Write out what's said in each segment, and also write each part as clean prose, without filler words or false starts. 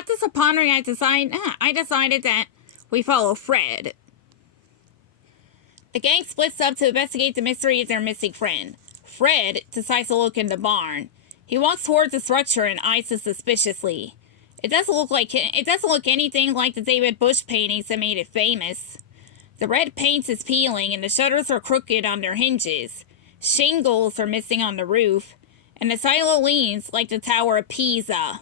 After some pondering, I decided that we follow Fred. The gang splits up to investigate the mystery of their missing friend. Fred decides to look in the barn. He walks towards the structure and eyes it suspiciously. It doesn't look anything like the David Bush paintings that made it famous. The red paint is peeling and the shutters are crooked on their hinges. Shingles are missing on the roof, and the silo leans like the Tower of Pisa.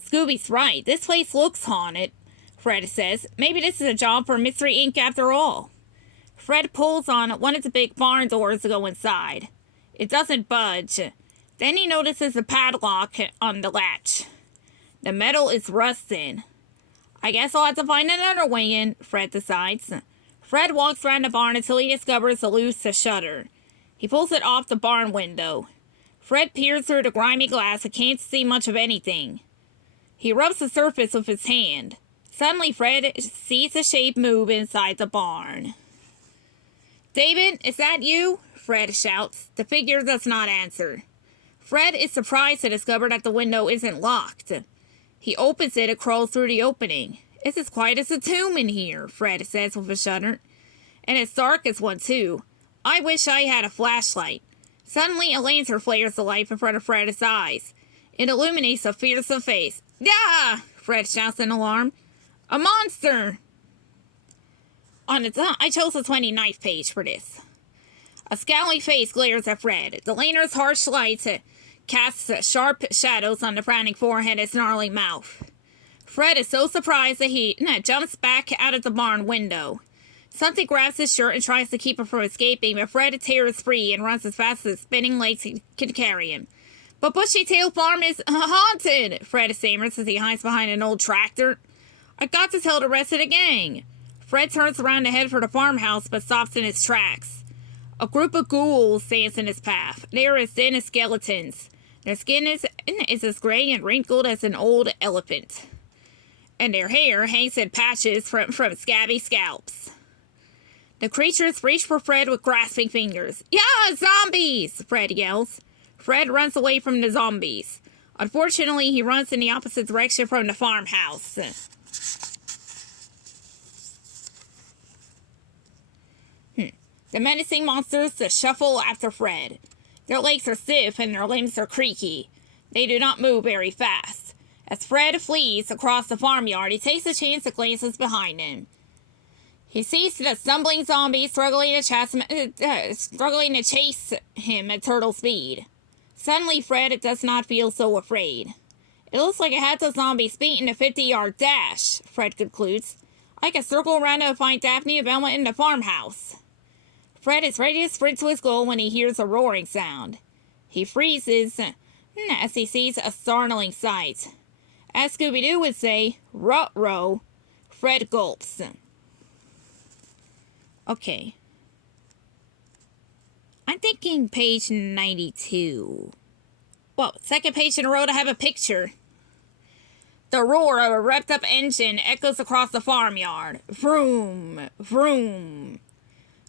Scooby's right. This place looks haunted, Fred says. Maybe this is a job for Mystery Inc. after all. Fred pulls on one of the big barn doors to go inside. It doesn't budge. Then he notices a padlock on the latch. The metal is rusted. I guess I'll have to find another way in, Fred decides. Fred walks around the barn until he discovers a loose shutter. He pulls it off the barn window. Fred peers through the grimy glass and can't see much of anything. He rubs the surface with his hand. Suddenly, Fred sees a shape move inside the barn. David, is that you? Fred shouts. The figure does not answer. Fred is surprised to discover that the window isn't locked. He opens it and crawls through the opening. It's as quiet as a tomb in here, Fred says with a shudder. And it's dark as one, too. I wish I had a flashlight. Suddenly, a lantern flares to life in front of Fred's eyes. It illuminates a fearsome face. "Yeah!" Fred shouts in alarm. "A monster!" I chose the 29th page for this. A scowling face glares at Fred. The lantern's harsh light casts sharp shadows on the frowning forehead and snarling mouth. Fred is so surprised that he jumps back out of the barn window. Something grabs his shirt and tries to keep him from escaping, but Fred tears free and runs as fast as his spinning legs can carry him. "But Bushy Tail Farm is haunted!" Fred stammers as he hides behind an old tractor. "I've got to tell the rest of the gang." Fred turns around to head for the farmhouse, but stops in his tracks. A group of ghouls stands in his path. They are as thin as skeletons. Their skin is as gray and wrinkled as an old elephant. And their hair hangs in patches from scabby scalps. The creatures reach for Fred with grasping fingers. "Yeah, zombies!" Fred yells. Fred runs away from the zombies. Unfortunately, he runs in the opposite direction from the farmhouse. The menacing monsters shuffle after Fred. Their legs are stiff and their limbs are creaky. They do not move very fast. As Fred flees across the farmyard, he takes a chance and glances behind him. He sees the stumbling zombies struggling to chase him at turtle speed. Suddenly, Fred does not feel so afraid. "It looks like I had the zombies beat in a 50-yard dash," Fred concludes. "I can circle around and find Daphne and Velma in the farmhouse." Fred is ready to sprint to his goal when he hears a roaring sound. He freezes as he sees a startling sight. As Scooby-Doo would say, "Ruh-roh." Fred gulps. Okay. I'm thinking page 92. Well, second page in a row to have a picture. The roar of a revved-up engine echoes across the farmyard. Vroom, vroom.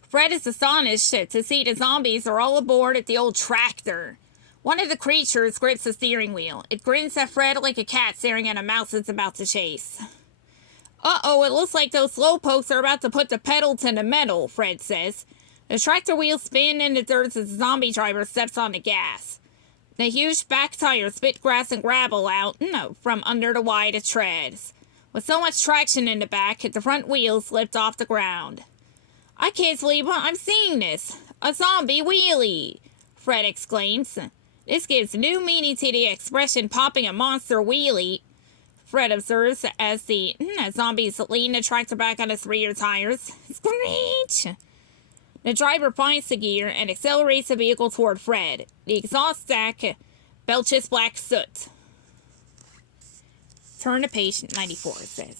Fred is astonished to see the zombies are all aboard at the old tractor. One of the creatures grips the steering wheel. It grins at Fred like a cat staring at a mouse it's about to chase. "Uh-oh, it looks like those slowpokes are about to put the pedal to the metal," Fred says. The tractor wheels spin in the dirt as the zombie driver steps on the gas. The huge back tires spit grass and gravel out from under the wide treads. With so much traction in the back, the front wheels lift off the ground. "I can't believe I'm seeing this. A zombie wheelie!" Fred exclaims. This gives new meaning to the expression "popping a monster wheelie," Fred observes as the zombies lean the tractor back on its rear tires. Screech! The driver finds the gear and accelerates the vehicle toward Fred. The exhaust stack belches black soot. Turn to page 94, it says.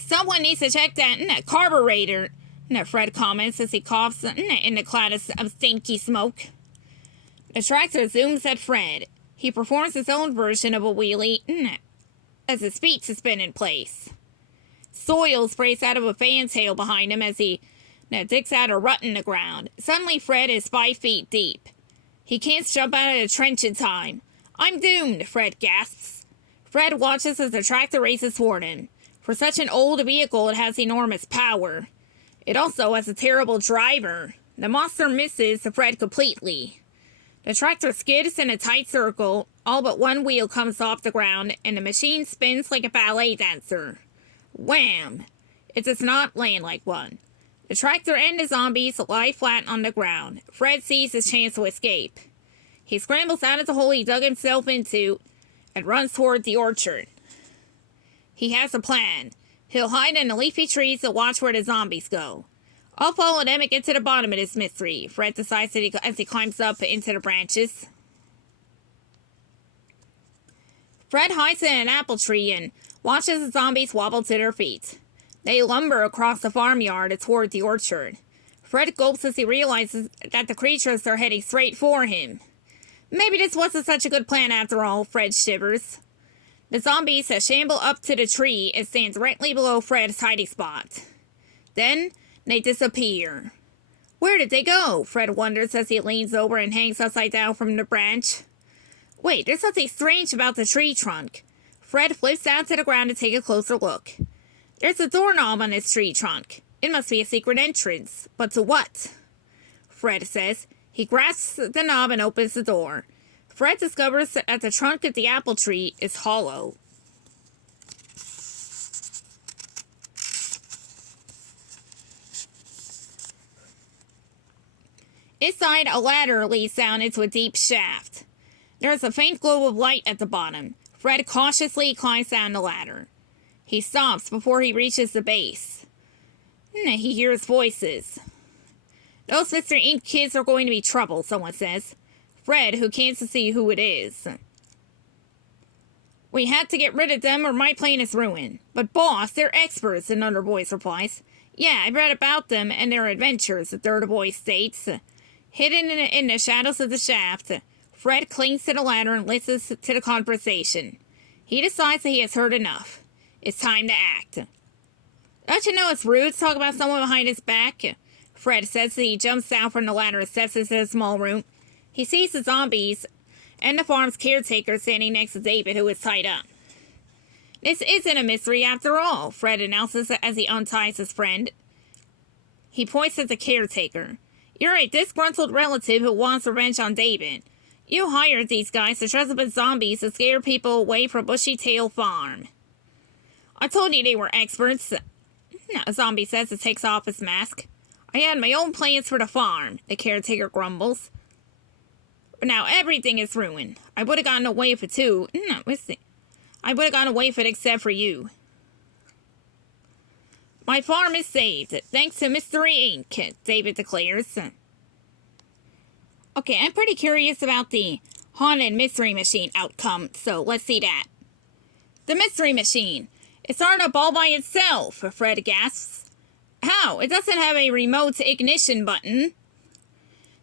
"Someone needs to check that carburetor," Fred comments as he coughs in the cloud of stinky smoke. The tractor zooms at Fred. He performs his own version of a wheelie as his feet suspend in place. Soil sprays out of a fantail behind him as he digs out a rut in the ground. Suddenly, Fred is 5 feet deep. He can't jump out of the trench in time. I'm doomed, Fred gasps. Fred watches as the tractor races toward him. For such an old vehicle, it has enormous power. It also has a terrible driver. The monster misses Fred completely. The tractor skids in a tight circle, all but one wheel comes off the ground, and the machine spins like a ballet dancer. Wham! It does not land like one. The tractor and the zombies lie flat on the ground. Fred sees his chance to escape. He scrambles out of the hole he dug himself into and runs toward the orchard. He has a plan. He'll hide in the leafy trees to watch where the zombies go. I'll follow them and get to the bottom of this mystery, Fred decides as he climbs up into the branches. Fred hides in an apple tree and watches the zombies wobble to their feet. They lumber across the farmyard toward the orchard. Fred gulps as he realizes that the creatures are heading straight for him. Maybe this wasn't such a good plan after all, Fred shivers. The zombies shamble up to the tree and stand directly below Fred's hiding spot. Then they disappear. Where did they go? Fred wonders as he leans over and hangs upside down from the branch. Wait, there's something strange about the tree trunk. Fred flips down to the ground to take a closer look. There's a doorknob on this tree trunk. It must be a secret entrance. But to what? Fred says. He grasps the knob and opens the door. Fred discovers that the trunk of the apple tree is hollow. Inside, a ladder leads down into a deep shaft. There is a faint glow of light at the bottom. Fred cautiously climbs down the ladder. He stops before he reaches the base. He hears voices. Those Mr. Ink kids are going to be trouble, someone says. Fred, who can't see who it is. We had to get rid of them or my plane is ruined. But boss, they're experts, another voice replies. Yeah, I read about them and their adventures, the third voice states. Hidden in the shadows of the shaft, Fred clings to the ladder and listens to the conversation. He decides that he has heard enough. It's time to act. Don't you know it's rude to talk about someone behind his back? Fred says as he jumps down from the ladder and steps into a small room. He sees the zombies and the farm's caretaker standing next to David, who is tied up. This isn't a mystery after all, Fred announces as he unties his friend. He points at the caretaker. You're a disgruntled relative who wants revenge on David. You hired these guys to dress up as zombies to scare people away from Bushy Tail Farm. I told you they were experts. A zombie says and takes off his mask. I had my own plans for the farm, the caretaker grumbles. But now everything is ruined. I would have gotten away with it too. I would have gotten away with it except for you. My farm is saved, thanks to Mystery Ink, David declares. Okay, I'm pretty curious about the Haunted Mystery Machine outcome, so let's see that. The Mystery Machine. It started up all by itself, Fred gasps. How? It doesn't have a remote ignition button.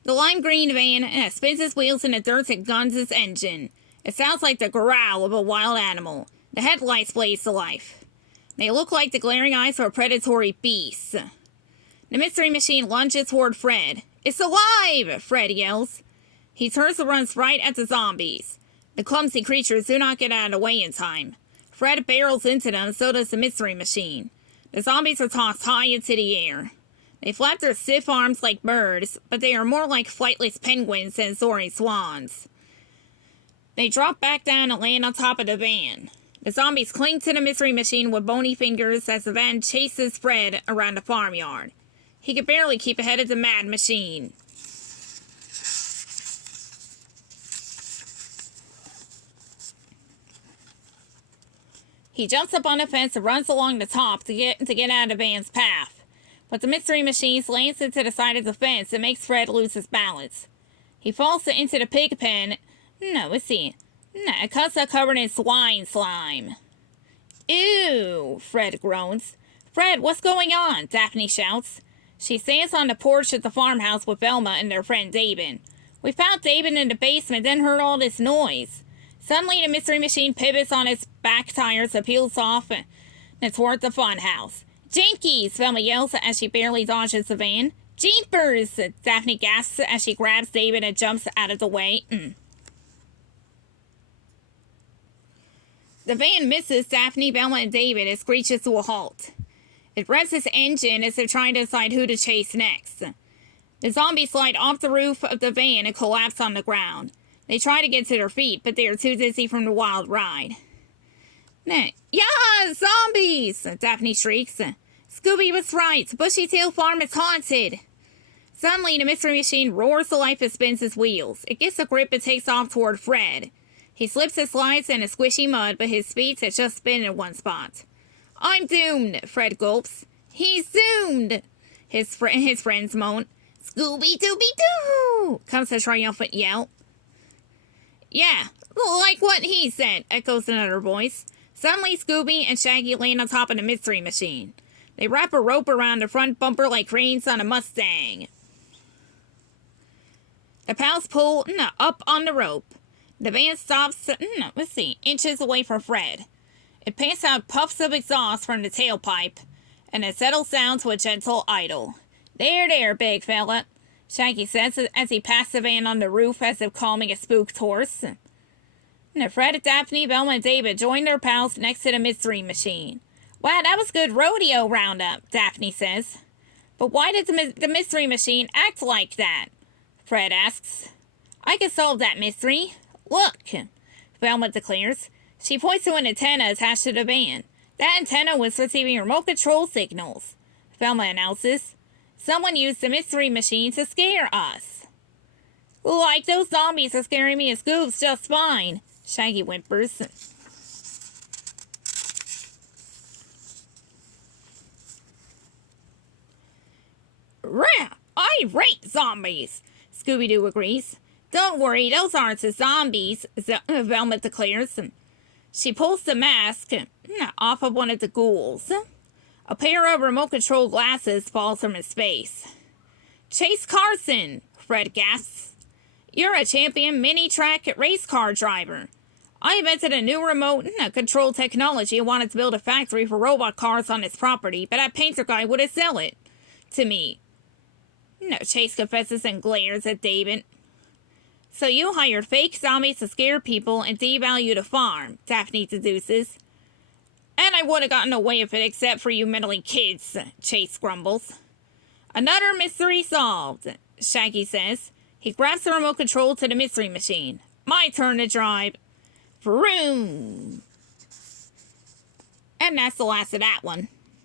The lime green van spins its wheels in the dirt and guns its engine. It sounds like the growl of a wild animal. The headlights blaze to life. They look like the glaring eyes of a predatory beast. The Mystery Machine lunges toward Fred. It's alive! Fred yells. He turns and runs right at the zombies. The clumsy creatures do not get out of the way in time. Fred barrels into them, so does the Mystery Machine. The zombies are tossed high into the air. They flap their stiff arms like birds, but they are more like flightless penguins than soaring swans. They drop back down and land on top of the van. The zombies cling to the Mystery Machine with bony fingers as the van chases Fred around the farmyard. He can barely keep ahead of the mad machine. He jumps up on the fence and runs along the top to get out of the van's path. But the Mystery Machine slams into the side of the fence and makes Fred lose his balance. He falls into the pig pen. A cuss covered in swine slime. Ew, Fred groans. Fred, what's going on? Daphne shouts. She stands on the porch at the farmhouse with Velma and their friend David. We found David in the basement, then heard all this noise. Suddenly, the Mystery Machine pivots on its back tires and peels off and toward the funhouse. Jinkies! Velma yells as she barely dodges the van. Jeepers! Daphne gasps as she grabs David and jumps out of the way. The van misses Daphne, Velma, and David and screeches to a halt. It revs its engine as if trying to decide who to chase next. The zombies slide off the roof of the van and collapse on the ground. They try to get to their feet, but they are too dizzy from the wild ride. Yeah, zombies! Daphne shrieks. Scooby was right. Bushytail Farm is haunted. Suddenly, the mystery machine roars to life and spins its wheels. It gets a grip and takes off toward Fred. He slips and slides in a squishy mud, but his speed has just spin in one spot. I'm doomed, Fred gulps. He's doomed! His friends moan. Scooby-Dooby-Doo! Comes a triumphant yell. Yeah, like what he said, echoes another voice. Suddenly, Scooby and Shaggy land on top of the mystery machine. They wrap a rope around the front bumper like cranes on a Mustang. The pals pull up on the rope. The van stops, inches away from Fred. It pants out puffs of exhaust from the tailpipe, and it settles down to a gentle idle. There, big fella, Shaggy says as he passes the van on the roof as if calming a spooked horse. Fred, Daphne, Velma, and David join their pals next to the mystery machine. Wow, that was good rodeo roundup, Daphne says. But why did the mystery machine act like that? Fred asks. I can solve that mystery. Look, Velma declares. She points to an antenna attached to the van. That antenna was receiving remote control signals. Velma announces. Someone used the mystery machine to scare us. Like those zombies are scaring me and Scoobs just fine, Shaggy whimpers. I rate zombies, Scooby-Doo agrees. Don't worry, those aren't the zombies, Velma declares. She pulls the mask off of one of the ghouls. A pair of remote-control glasses falls from his face. Chase Carson, Fred gasps. You're a champion mini-track race car driver. I invented a new remote control technology and wanted to build a factory for robot cars on his property, but that painter guy wouldn't sell it to me. Chase confesses and glares at David. So you hired fake zombies to scare people and devalue the farm, Daphne deduces. And I would have gotten away with it except for you meddling kids, Chase grumbles. Another mystery solved, Shaggy says. He grabs the remote control to the mystery machine. My turn to drive. Vroom! And that's the last of that one.